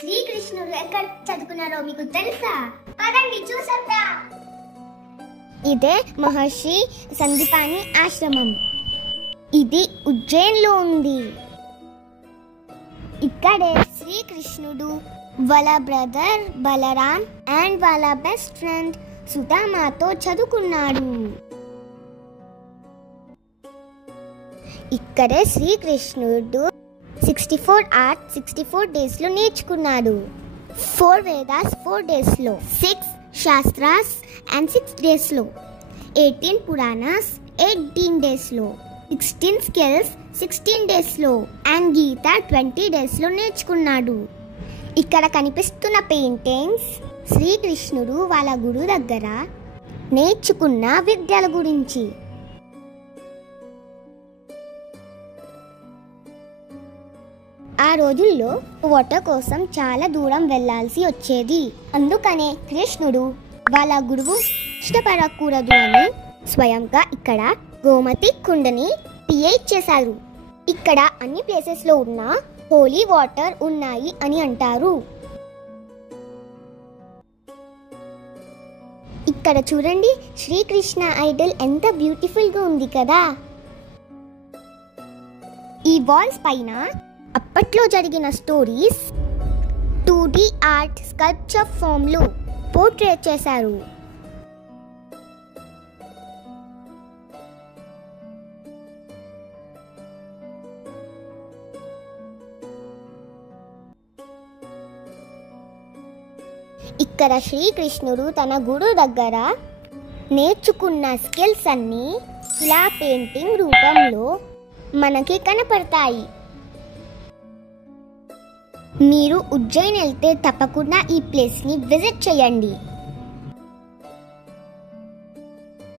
శ్రీకృష్ణుడు ఎక్కడ చదువుకున్నారో మీకు తెలుసా? పదండి చూసేద్దాం. ఇదే మహర్షి సందీపాని ఆశ్రమం. ఇది ఉజ్జయిన్లో ఉంది. ఇక్కడే శ్రీకృష్ణుడు వాళ్ళ బ్రదర్ బలరామ్ అండ్ వాళ్ళ బెస్ట్ ఫ్రెండ్ సుదామాతో చదువుకున్నాడు. ఇక్కడే శ్రీకృష్ణుడు 64 ఆర్ట్ 64 days లో నేర్చుకున్నాడు. 4 వేదాస్ 4 days లో, 6 శాస్త్రాస్ అండ్ 6 days లో, 18 పురాణాస్ 18 days లో, 16 స్కిల్స్ 16 days లో అండ్ గీత 20 days లో నేర్చుకున్నాడు. ఇక్కడ కనిపిస్తున్న పెయింటింగ్స్ శ్రీకృష్ణుడు వాళ్ళ గురువు దగ్గర నేర్చుకున్న విద్యల గురించి. ఆ రోజుల్లో వాటర్ కోసం చాలా దూరం వెళ్లాల్సి వచ్చేది. అందుకనే కృష్ణుడు వాళ్ళ గురువు ఇష్టపడకూడదు అని స్వయంగా ఇక్కడ గోమతి కుండని క్రియేట్ చేశారు. ఇక్కడ అన్ని ప్లేసెస్ లో ఉన్న హోలీ వాటర్ ఉన్నాయి అని అంటారు. ఇక్కడ చూడండి, శ్రీకృష్ణ ఐడల్ ఎంత బ్యూటిఫుల్ గా ఉంది కదా. ఈ వాల్స్ పైన అప్పట్లో జరిగిన stories 2D art sculpture form లో పోర్ట్రేట్ చేశారు. ఇక్కడ శ్రీకృష్ణుడు తన గురువు దగ్గర నేర్చుకున్న స్కిల్స్ అన్నీ ఇలా పెయింటింగ్ రూపంలో మనకి కనపడతాయి. మీరు ఉజ్జయిన్ వెళ్తే తప్పకుండా ఈ ప్లేస్ని విజిట్ చేయండి.